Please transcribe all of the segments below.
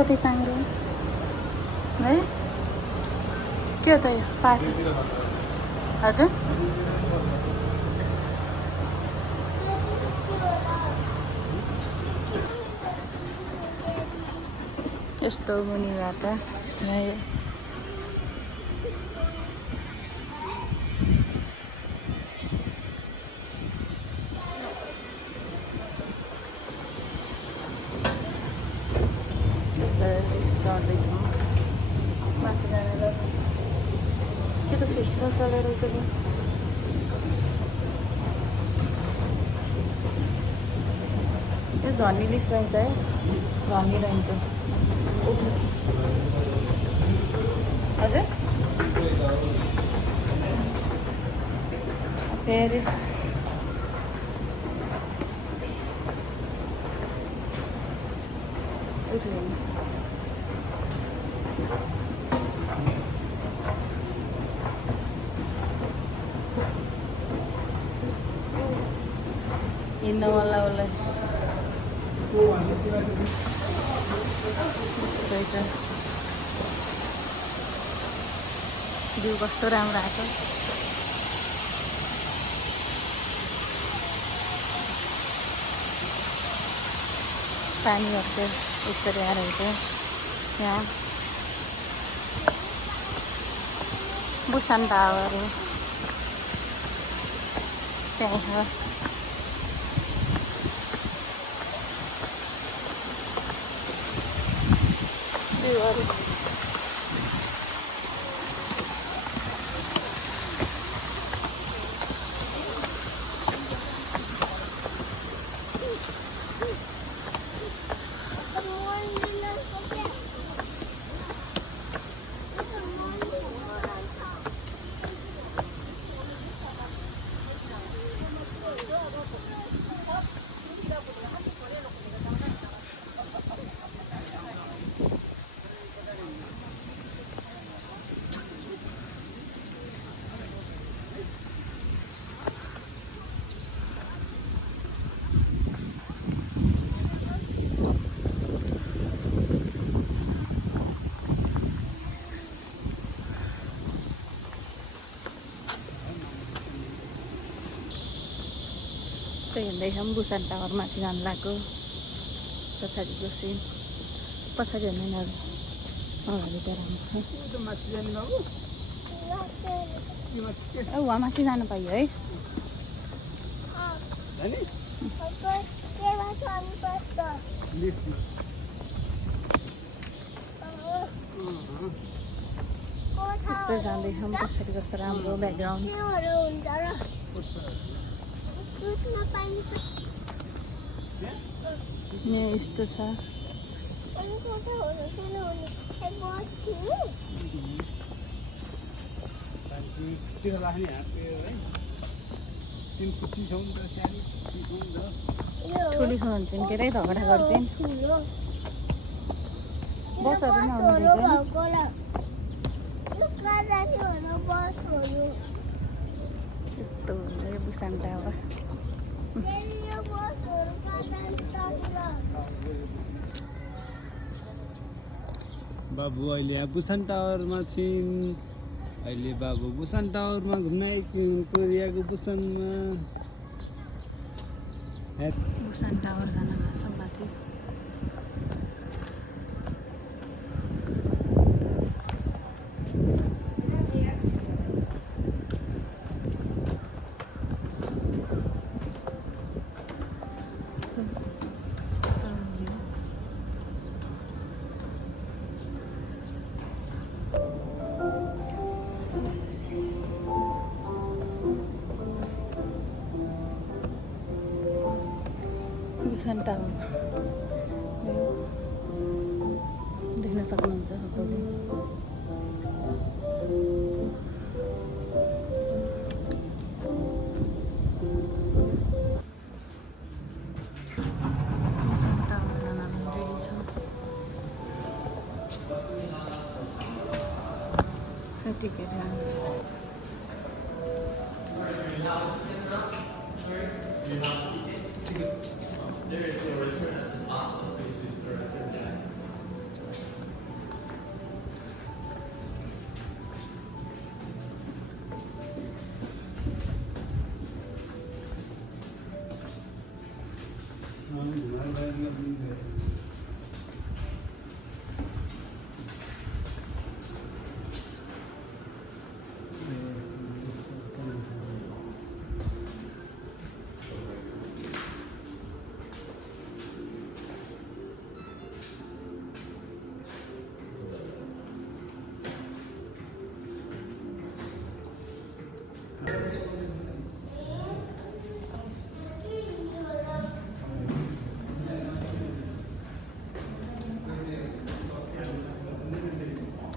कति साङ्गे है के हो त यो पार्क हजुर यस्तो मुनिबाट यस्तो यो चढ्दैछौँ माथि जानेर के त फेस्टिभल चलेर रहेछ यो झन्डी लिफ्ट रहन्छ है झन्डी रहन्छ हजुर फेरि हिँड्न वाला रहेछ भ्यू कस्तो राम्रो आएको पानीहरू चाहिँ यसरी आइरहेको यहाँ बुसान टावर त्यहाँ छ भ्यूहरू हिँड्दैछौँ बुसान टावर माथि जानु लाग्यो पछाडिको सिन पछाडि हेर्नु वहाँ माथि जानु पाइयो है यस्तो जाँदैछौँ पछाडि कस्तो राम्रो ब्याकग्राउन्ड यहाँ यस्तो छ ठुली खान्छन् के अरे झगडा गर्छन् बसहरू पनि आउनु त्यस्तो हुन्छ यो बुसान टावर बाबु अहिले यहाँ बुसान टावरमा छिन् अहिले बाबु बुसान टावरमा घुम्न आइपुग्नु कोरियाको बुसानमा बुसान टावर जान लाग्छ माथि बुसान टावर देख्न सक्नुहुन्छ सबैले टिकट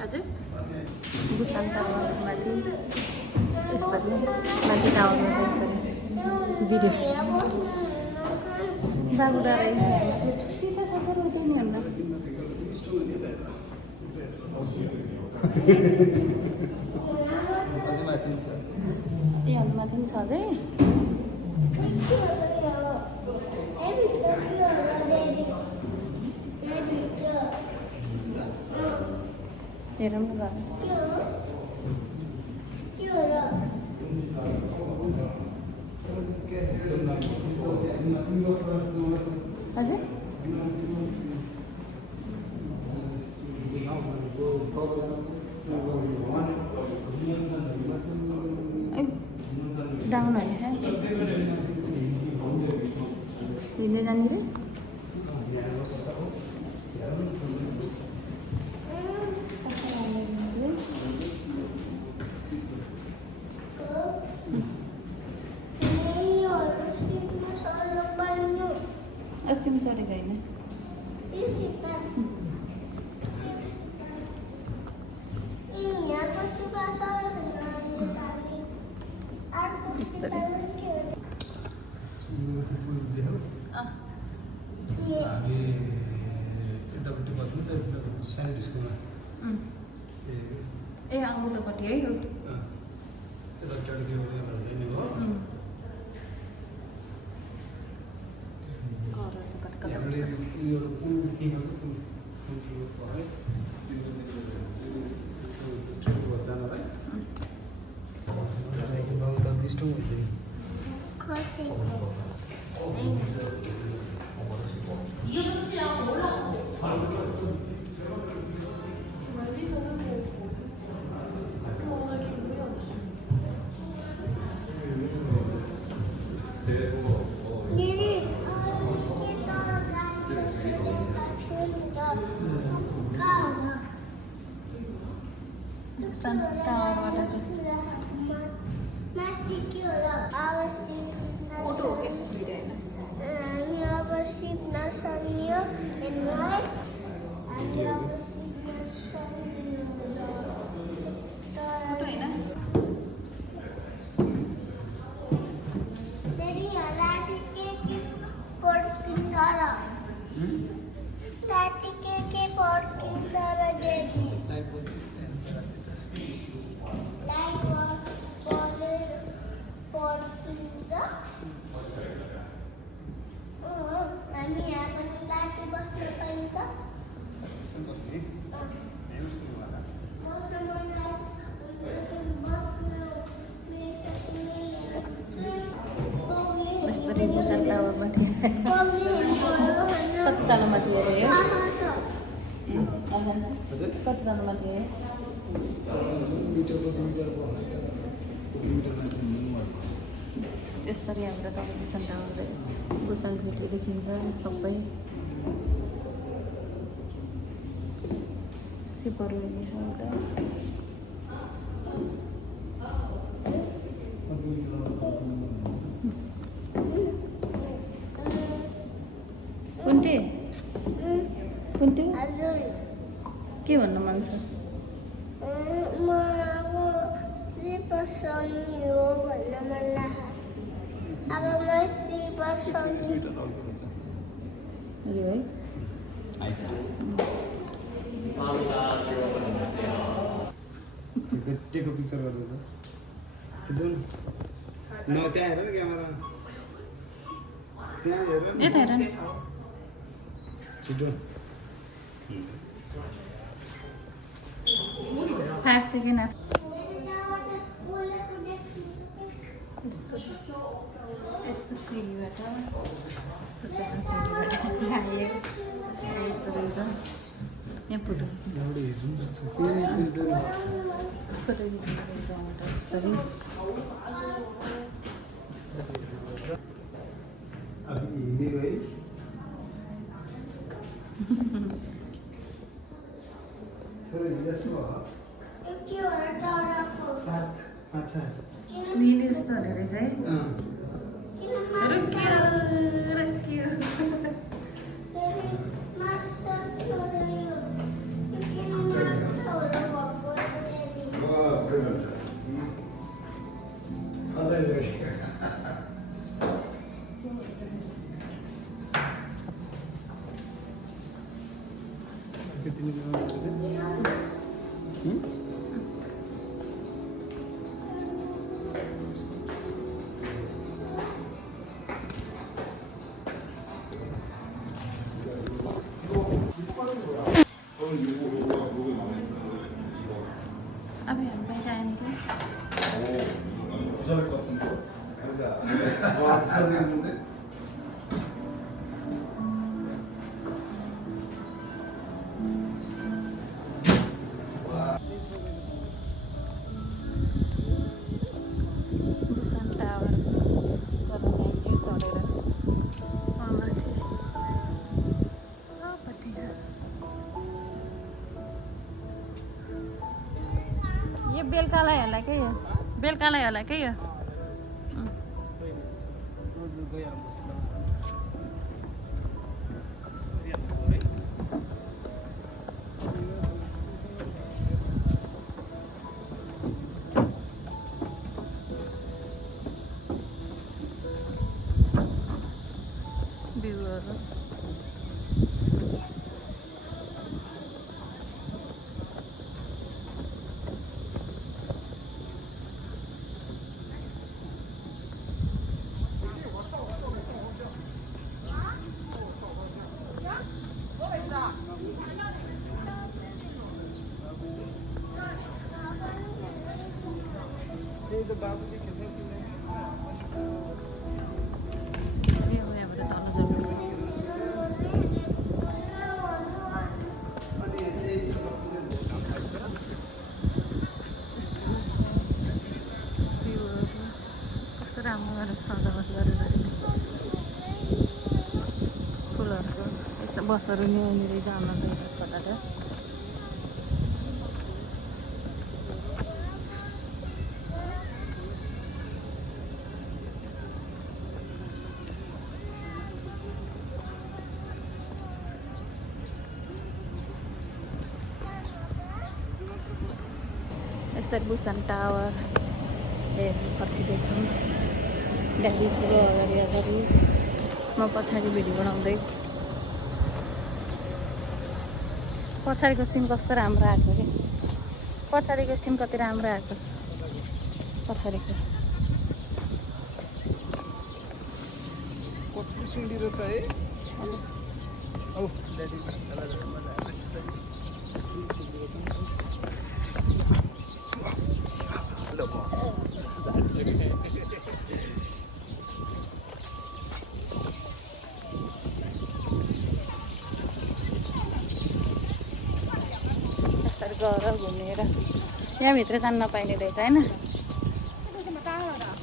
हजुर बुसान टावर माथि यसपालि माथि टावरमा यसपालि भिडियो बाबु डाँडा सिसा सासा रोज्दै नि अन्त त्योभन्दा माथि पनि छ चाहिँ हेरौँ न हजुर डाउन होइन हिँड्दै जाने रे अस्ति पनि चढेको होइन ए आउँदोपट्टि है यो फोटो हो क्या बुसान टावर माथि कति तल माथि हेऱ्यो कति तल माथि यसरी हाम्रो तपाईँ बुसान टावर बुसान सिटी देखिन्छ सबै सिपहरू कुन्ते के भन्नु मन छ यो है टेको पिक्चर गर्दा न त्यहाँ हेर न क्यामेरा त्यहाँ हेर यता हेर न छिटो 5 सेकेन्ड यस्तो यस्तो सिँढीबाट यस्तो सानो सिँढीबाट आयो यस्तो रहेछ यहाँ फोटो खिच्नु फोटो खिच्नु यस्तरी नीले जस्तो हुने रहेछ है रुकियो रुकियो अभी हम कहीं जाएंगे बुसान टावर यो बेलुकालाई होला के यो बेलुकालाई होला के यो भ्यूहरू राम्रो गरेर सजावट गरेर फुलहरूको यस्तो बसहरू नि यहाँनिर जान कता यस्तो बुसान टावर हेर्नु फर्किँदैछौँ ड्याडी छोरो अगाडि म पछाडि भिडियो बनाउँदै पछाडिको सिन कस्तो राम्रो आएको कि पछाडिको सिन कति राम्रो आएको पछाडिको घर घुमेर यहाँभित्र जान नपाइने रहेछ होइन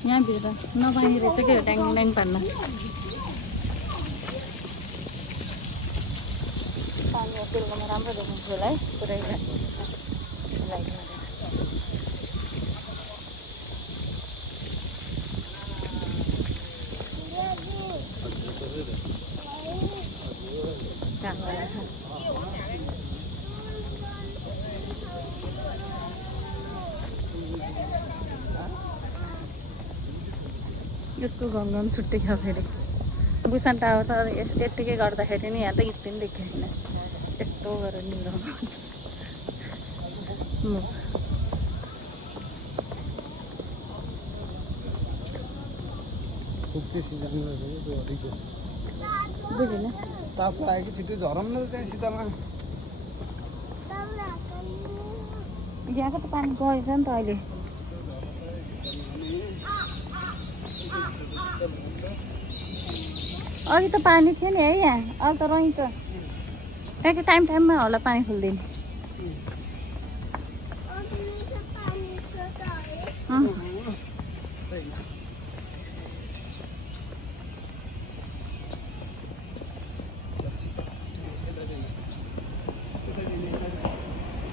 यहाँभित्र नपाइने रहेछ के हो ट्याङ ट्याङ पार्न पानी बेलुकामा राम्रो देख्नु होला है पुरै लाइट यसको घमघम छुट्टै छ फेरि बुसान टावर त त्यत्तिकै गर्दाखेरि नि यहाँ त स्पिन देखेको छैन यस्तो गरेर निलो बुझेन ताप आयो कि छिटो झरम न त्यहाँ शीतलमा यहाँको त पानी गएछ नि त अहिले अघि त पानी थियो नि है यहाँ अहिले त रहन्छ किनकि टाइममा होला पानी खोलिदिने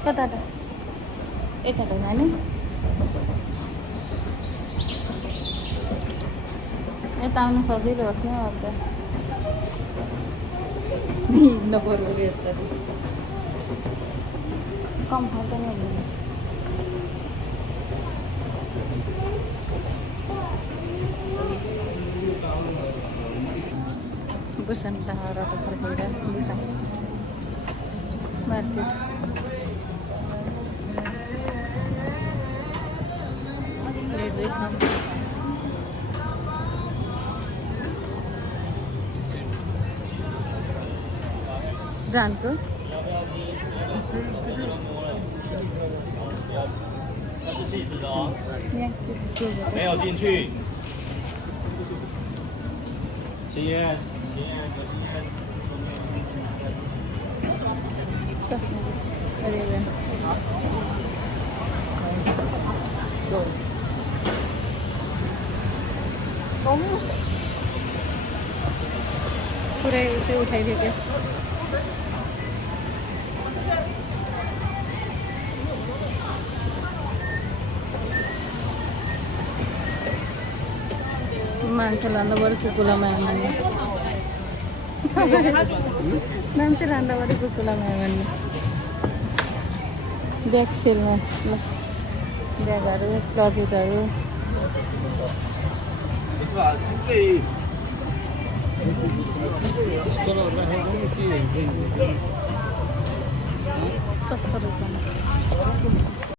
कता त यता त जाने यता आउनु सजिलो होस् न अब त नपऱ्यो अरे यता कम खान्छ नि हुँदैन बुसान टाढा फर्केर बुसान मार्केट हेर्दैछ जानको 是气死的哦， यहाँ 没有进去。吸烟，吸烟，有吸烟。 अरे पुरै त्यो उठाइदियो क्या मान्छे लाँदा बरु कुकुलामा भन्ने मान्छे लाँदा बरु कुकुलामा भन्ने ब्याग सेलमा ल ब्यागहरू क्लोजेटहरू सस्तो रहेछ